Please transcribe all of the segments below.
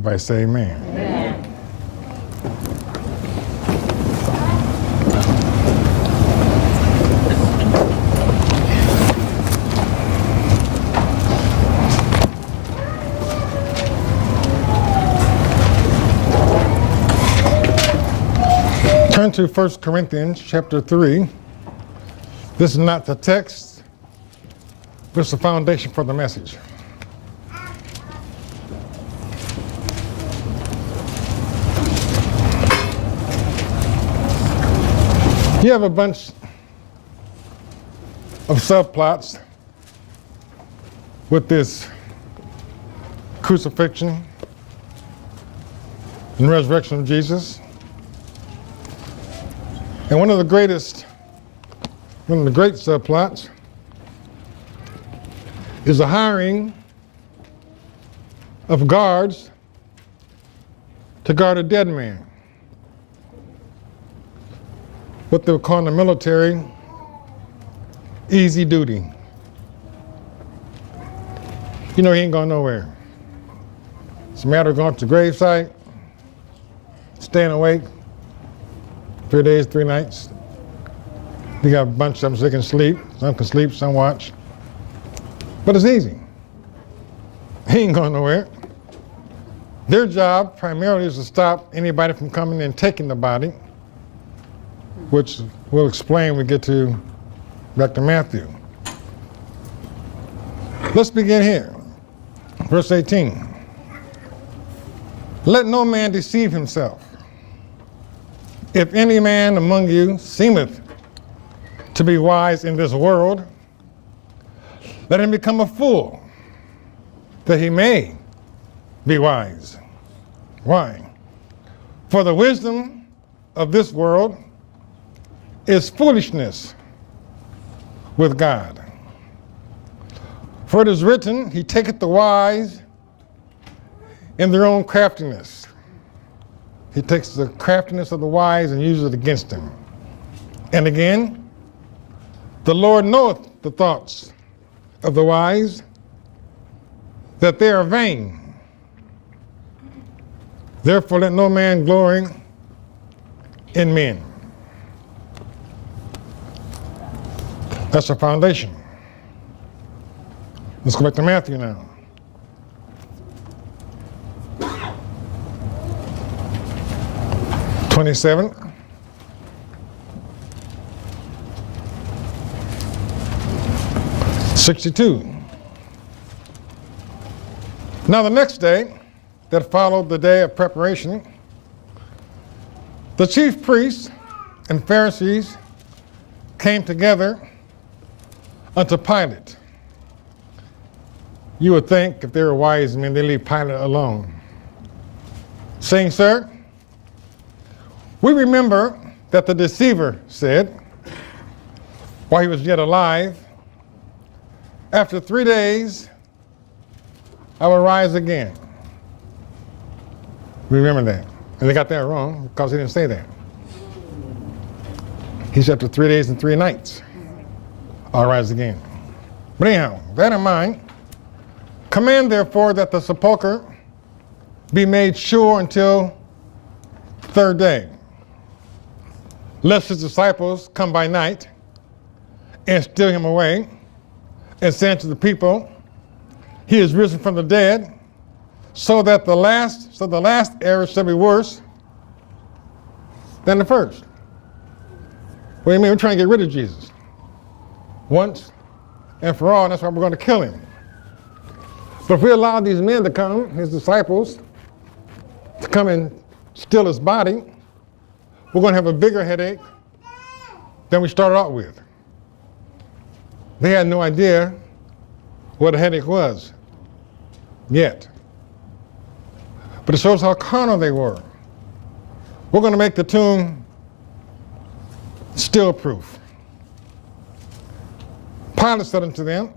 Everybody say amen. Amen. Turn to 1 Corinthians chapter 3. This is not the text, but it's the foundation for the message. You have a bunch of subplots with this crucifixion and resurrection of Jesus. And one of the great subplots is the hiring of guards to guard a dead man. What they would call in the military, easy duty. You know he ain't going nowhere. It's a matter of going to the gravesite, staying awake, 3 days, 3 nights. You got a bunch of them so they can sleep. Some can sleep, some watch. But it's easy. He ain't going nowhere. Their job primarily is to stop anybody from coming and taking the body, which we'll explain when we get to Dr. Matthew. Let's begin here. Verse 18. Let no man deceive himself. If any man among you seemeth to be wise in this world, let him become a fool, that he may be wise. Why? For the wisdom of this world is foolishness with God. For it is written, he taketh the wise in their own craftiness. He takes the craftiness of the wise and uses it against them. And again, the Lord knoweth the thoughts of the wise, that they are vain. Therefore let no man glory in men. That's the foundation. Let's go back to Matthew now. (27). (62). Now the next day that followed the day of preparation, the chief priests and Pharisees came together unto Pilate. You would think if they were wise men, they'd leave Pilate alone. Saying, Sir, we remember that the deceiver said, while he was yet alive, after 3 days, I will rise again. Remember that. And they got that wrong because he didn't say that. He said after 3 days and 3 nights, I'll rise again. But anyhow, with that in mind, command therefore that the sepulchre be made sure until 3rd day, lest his disciples come by night and steal him away, and say unto the people, he is risen from the dead, so that the last error shall be worse than the first. What do you mean? We're trying to get rid of Jesus once and for all, and that's why we're going to kill him. But if we allow these men to come, his disciples, to come and steal his body, we're going to have a bigger headache than we started out with. They had no idea what a headache was yet. But it shows how carnal they were. We're going to make the tomb still proof. Pilate said unto them,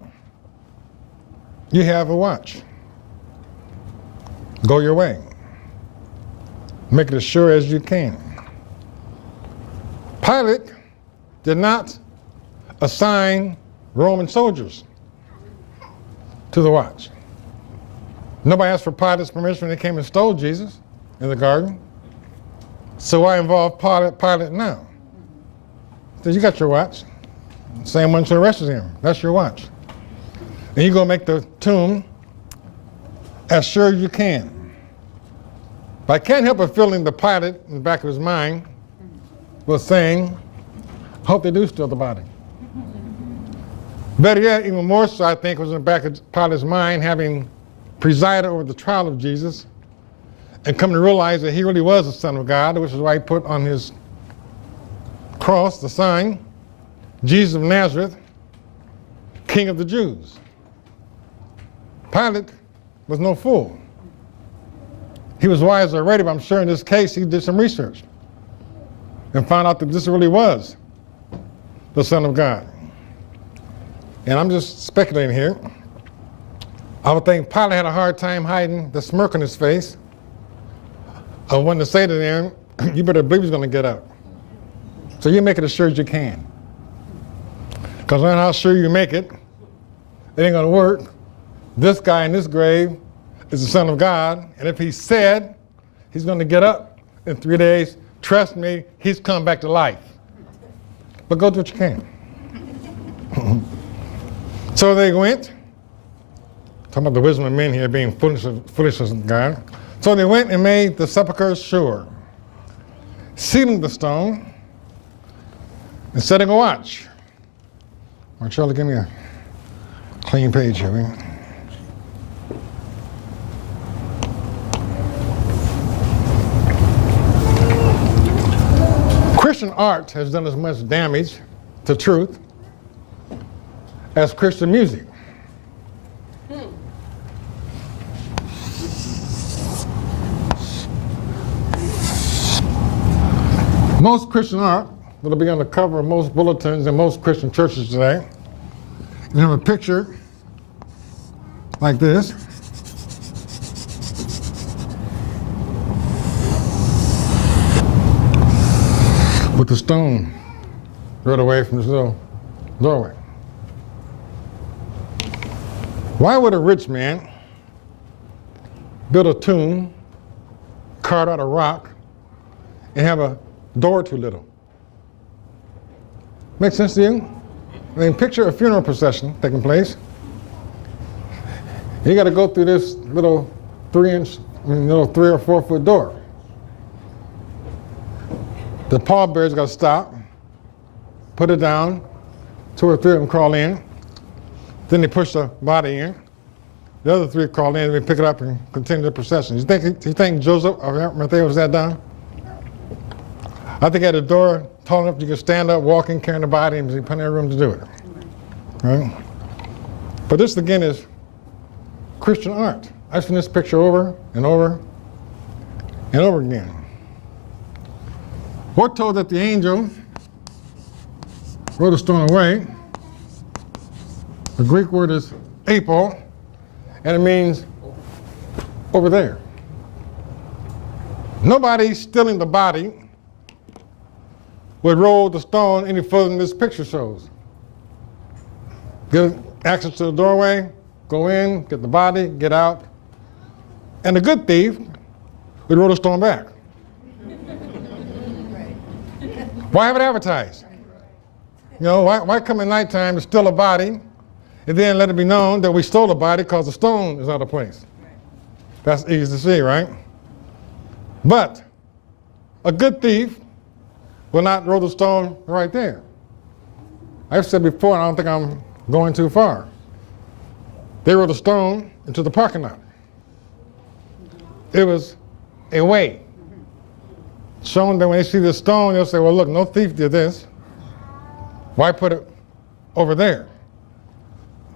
you have a watch. Go your way. Make it as sure as you can. Pilate did not assign Roman soldiers to the watch. Nobody asked for Pilate's permission when they came and stole Jesus in the garden. So why involve Pilate now? So you got your watch. Same one to arrested him. That's your watch. And you're going to make the tomb as sure as you can. But I can't help but feeling the Pilate in the back of his mind was saying, hope they do steal the body. Better yet, even more so, I think, was in the back of Pilate's mind, having presided over the trial of Jesus and come to realize that he really was the Son of God, which is why he put on his cross the sign, Jesus of Nazareth, King of the Jews. Pilate was no fool. He was wise already, but I'm sure in this case he did some research and found out that this really was the Son of God. And I'm just speculating here. I would think Pilate had a hard time hiding the smirk on his face of wanting to say to them, you better believe he's going to get up. So you make it as sure as you can. Because no matter how sure you make it, it ain't going to work. This guy in this grave is the Son of God, and if he said he's going to get up in 3 days, trust me, he's come back to life. But go do what you can. So they went. Talking about the wisdom of men here being foolishness of God. So they went and made the sepulchre sure, sealing the stone and setting a watch. Marcella, give me a clean page here. Will you? Christian art has done as much damage to truth as Christian music. Most Christian art that'll be on the cover of most bulletins in most Christian churches today. You have a picture like this. With the stone rolled away from this little doorway. Why would a rich man build a tomb carved out of rock and have a door too little? Make sense to you? I mean, picture a funeral procession taking place. You got to go through this little 3 or 4 foot door. The pallbearers got to stop, put it down, 2 or 3 of them crawl in. Then they push the body in. The other 3 crawl in and they pick it up and continue the procession. You think Joseph or Matthew was that down? I think he had a door tall enough you could stand up, walking, carrying the body, and there's plenty of room to do it. Right? But this again is Christian art. I've seen this picture over and over and over again. We're told that the angel rolled the stone away. The Greek word is apo, and it means over there. Nobody stealing the body would roll the stone any further than this picture shows. Get access to the doorway, go in, get the body, get out. And the good thief would roll the stone back. Why have it advertised? You know, why come at nighttime to steal a body and then let it be known that we stole a body because the stone is out of place? That's easy to see, right? But a good thief will not roll the stone right there. I've said before, and I don't think I'm going too far. They rolled the stone into the parking lot. It was a way. Showing that when they see the stone, they'll say, well, look, no thief did this. Why put it over there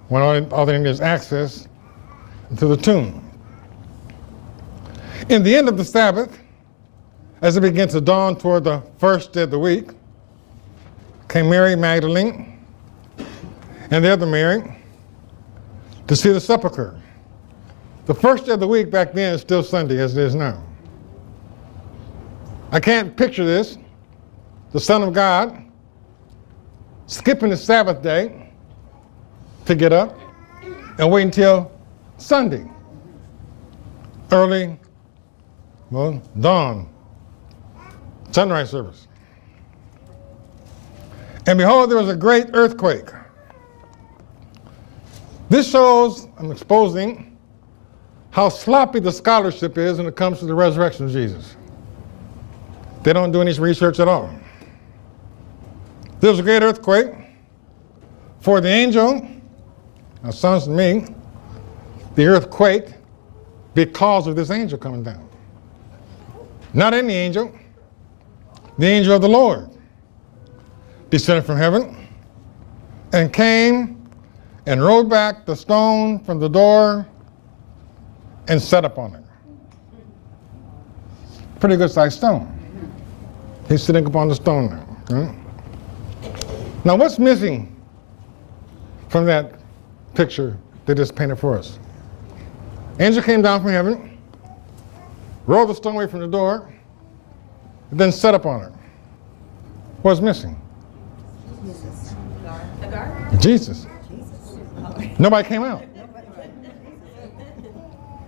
when all they need is access to the tomb? In the end of the Sabbath, as it began to dawn toward the first day of the week, came Mary Magdalene and the other Mary to see the sepulchre. The first day of the week back then is still Sunday, as it is now. I can't picture this, the Son of God skipping the Sabbath day to get up and wait until Sunday. early, dawn, sunrise service. And behold, there was a great earthquake. This shows, I'm exposing, how sloppy the scholarship is when it comes to the resurrection of Jesus. They don't do any research at all. There was a great earthquake. For the angel, now sounds to me, the earthquake because of this angel coming down. Not any angel, the angel of the Lord descended from heaven and came and rolled back the stone from the door and sat upon it. Pretty good sized stone. He's sitting upon the stone now. Right? Now what's missing from that picture they just painted for us? Angel came down from heaven, rolled the stone away from the door, and then sat upon it. What's missing? Jesus. The guard? Jesus. Nobody came out.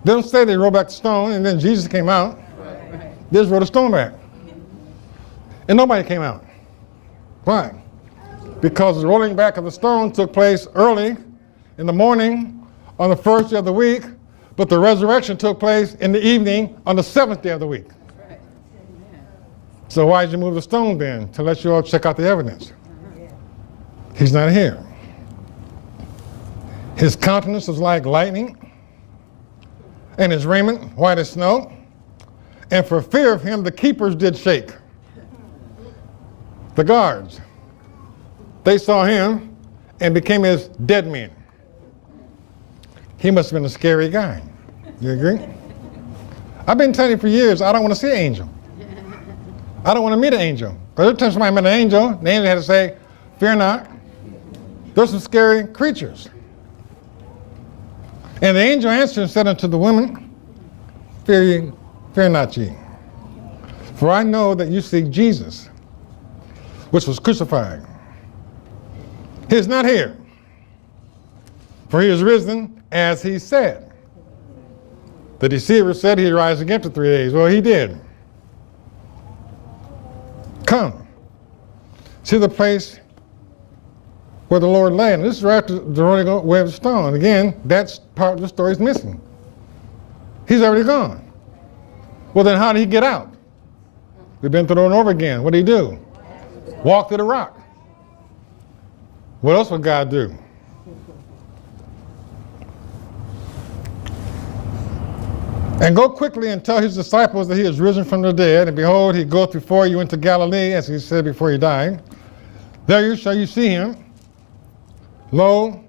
They don't say they rolled back the stone and then Jesus came out. They just rolled the stone back. And nobody came out. Why? Because the rolling back of the stone took place early in the morning on the first day of the week, but the resurrection took place in the evening on the seventh day of the week. So why did you move the stone then? To let you all check out the evidence. He's not here. His countenance was like lightning, and his raiment white as snow. And for fear of him, the keepers did shake. The guards. They saw him and became as dead men. He must have been a scary guy. You agree? I've been telling you for years, I don't want to see an angel. I don't want to meet an angel. Because every time somebody met an angel, the angel had to say, fear not. There's some scary creatures. And the angel answered and said unto the woman, fear not ye. For I know that you seek Jesus, which was crucified. He is not here, for he is risen as he said. The deceiver said he'd rise again after 3 days. Well, he did. Come, see the place where the Lord lay. And this is right after the rolling away of the stone. Again, that part of the story is missing. He's already gone. Well, then how did he get out? We've been through it over again. What did he do? Walk through the rock. What else would God do? And go quickly and tell his disciples that he is risen from the dead, and behold, he goeth before you into Galilee, as he said before he died. There shall you see him. Lo,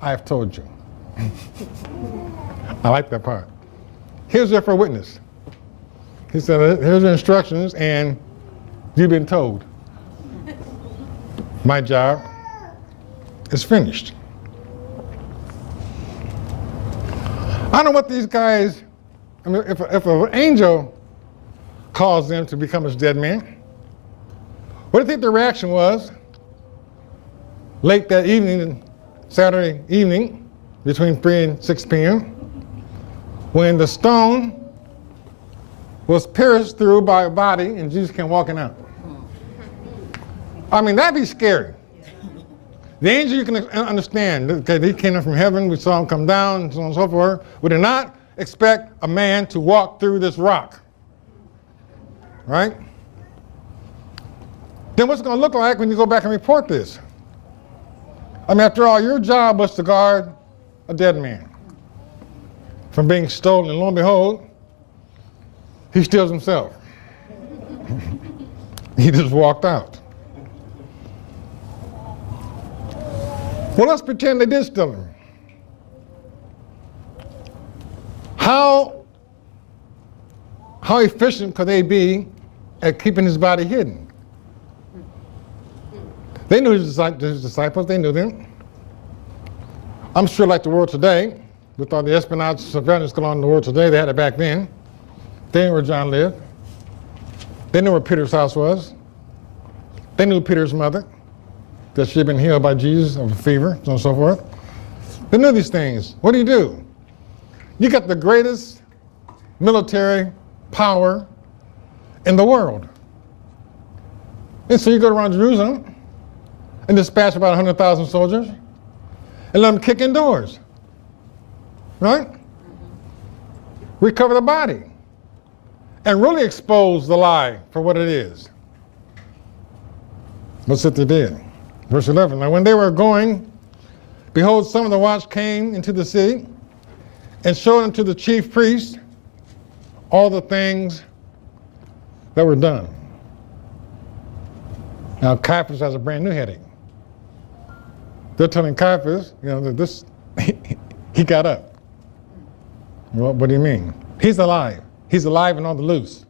I have told you. I like that part. Here's there for a witness. He said, here's the instructions, and you've been told. My job is finished. I don't know what these guys, I mean, if an angel caused them to become as dead men, what do you think the reaction was late that evening, Saturday evening, between 3 and 6 p.m., when the stone was pierced through by a body and Jesus came walking out? I mean, that'd be scary. The angel you can understand. Okay, he came in from heaven, we saw him come down, and so on and so forth. We did not expect a man to walk through this rock. Right? Then what's it going to look like when you go back and report this? I mean, after all, your job was to guard a dead man from being stolen, and lo and behold, he steals himself. He just walked out. Well, let's pretend they did steal him. How efficient could they be at keeping his body hidden? They knew his disciples, they knew them. I'm sure like the world today, with all the espionage surveillance going on in the world today, they had it back then. They knew where John lived. They knew where Peter's house was. They knew Peter's mother, that she had been healed by Jesus of a fever, so on and so forth. They knew these things. What do? You got the greatest military power in the world. And so you go around Jerusalem and dispatch about 100,000 soldiers and let them kick in doors, right? Recover the body and really expose the lie for what it is. That's what they did. Verse 11, now when they were going, behold, some of the watch came into the city and showed unto the chief priests all the things that were done. Now Caiaphas has a brand new headache. They're telling Caiaphas, that this, he got up. Well, what do you mean? He's alive. He's alive and on the loose.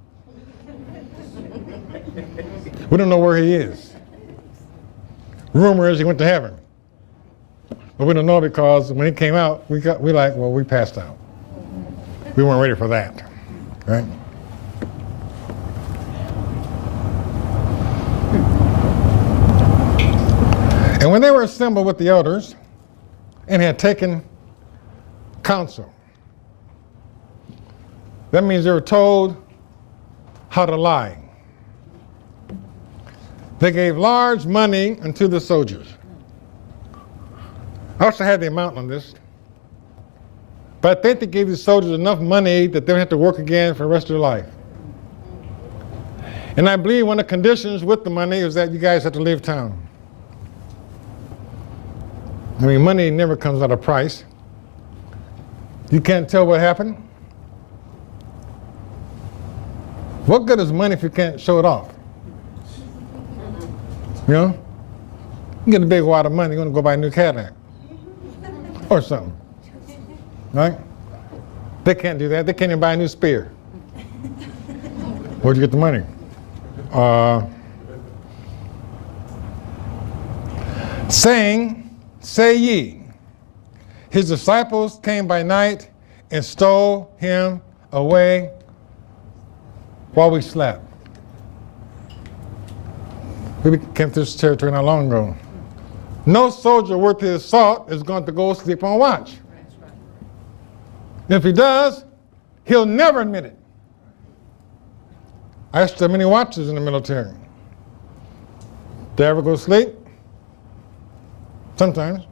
We don't know where he is. Rumor is he went to heaven. But we don't know because when he came out, we passed out. We weren't ready for that, right? And when they were assembled with the elders and had taken counsel, that means they were told how to lie. They gave large money unto the soldiers. I also had the amount on this. But I think they gave the soldiers enough money that they don't have to work again for the rest of their life. And I believe one of the conditions with the money is that you guys have to leave town. I mean, money never comes at a price. You can't tell what happened. What good is money if you can't show it off? You get a big wad of money, you're going to go buy a new Cadillac or something, right? They can't do that. They can't even buy a new spear. Where'd you get the money? Saying, say ye, his disciples came by night and stole him away while we slept. We came to this territory not long ago. No soldier worth his salt is going to go sleep on watch. If he does, he'll never admit it. I used to have many watches in the military. Did I ever go to sleep? Sometimes.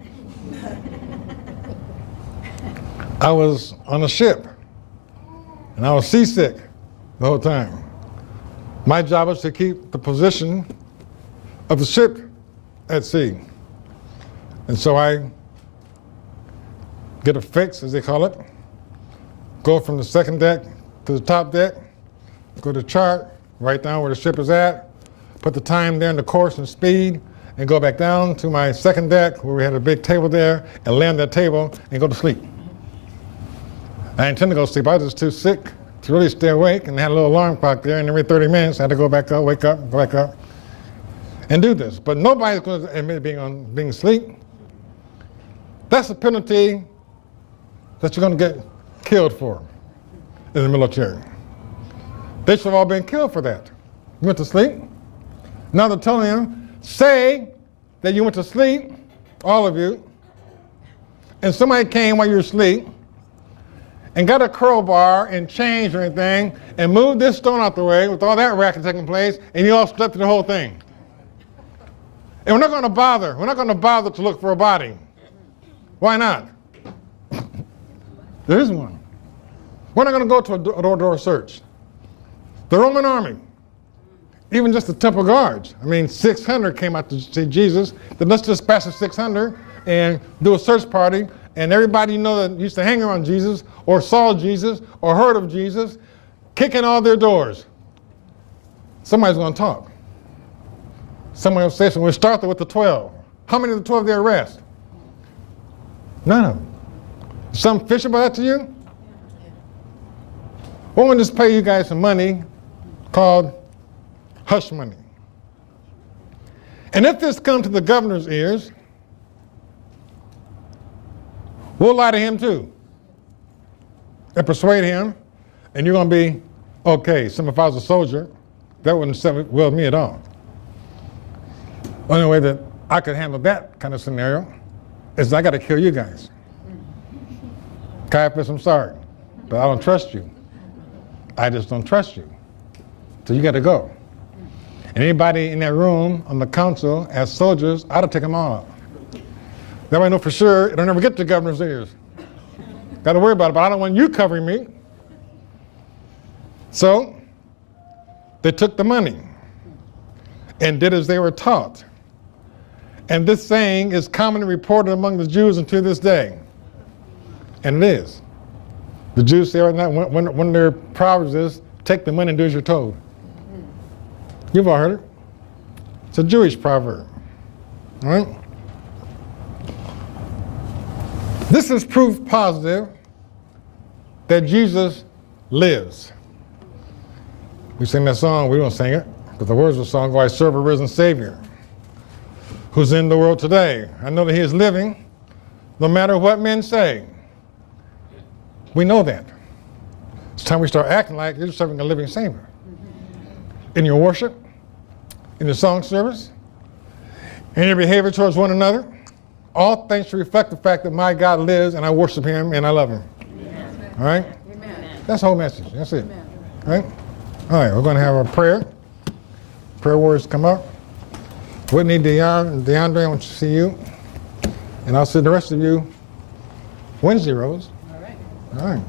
I was on a ship, and I was seasick the whole time. My job was to keep the position of the ship at sea. And so I get a fix, as they call it, go from the second deck to the top deck, go to the chart, write down where the ship is at, put the time there and the course and speed, and go back down to my second deck where we had a big table there and lay on that table and go to sleep. I didn't intend to go to sleep. I was just too sick to really stay awake, and I had a little alarm clock there, and every 30 minutes I had to go back up, wake up, go back up, and do this. But nobody's going to admit being asleep. That's a penalty that you're going to get killed for in the military. They should have all been killed for that. You went to sleep. Now they're telling them, say that you went to sleep, all of you, and somebody came while you were asleep and got a crowbar and chains or anything and moved this stone out the way with all that racket taking place, and you all slept through the whole thing. And we're not going to bother. We're not going to bother to look for a body. Why not? There isn't one. We're not going to go to a door-to-door search. The Roman army, even just the temple guards, 600 came out to see Jesus. Then let's just pass the 600 and do a search party, and everybody that used to hang around Jesus or saw Jesus or heard of Jesus, kicking all their doors. Somebody's going to talk. Somebody will say something. We'll start there with the 12. How many of the 12 did they arrest? None of them. Something fishy about that to you? We're going to just pay you guys some money called hush money. And if this comes to the governor's ears, we'll lie to him too and persuade him, and you're going to be okay. If I was a soldier, that wouldn't sit well with me at all. The only way that I could handle that kind of scenario is I got to kill you guys. Caiaphas, I'm sorry. but I don't trust you. I just don't trust you. So you got to go. And anybody in that room on the council as soldiers, I'd have taken them all out. That way I know for sure it'll never get to the governor's ears. Got to worry about it, but I don't want you covering me. So they took the money and did as they were taught. And this saying is commonly reported among the Jews until this day. And it is. The Jews say right now, one of their proverbs is, take the money and do as you're told. You've all heard it. It's a Jewish proverb. All right? This is proof positive that Jesus lives. We sing that song, we don't sing it, but the words of the song go, I serve a risen Savior who's in the world today. I know that he is living, no matter what men say. We know that. It's time we start acting like you're serving a living Savior. In your worship, in your song service, in your behavior towards one another, all things should reflect the fact that my God lives and I worship him and I love him. Amen. All right? Amen. That's the whole message. That's it. Amen. All right? All right, we're going to have a prayer. Prayer warriors come up. Whitney, DeAndre, I want to see you. And I'll see the rest of you Wednesday, Rose. All right. All right.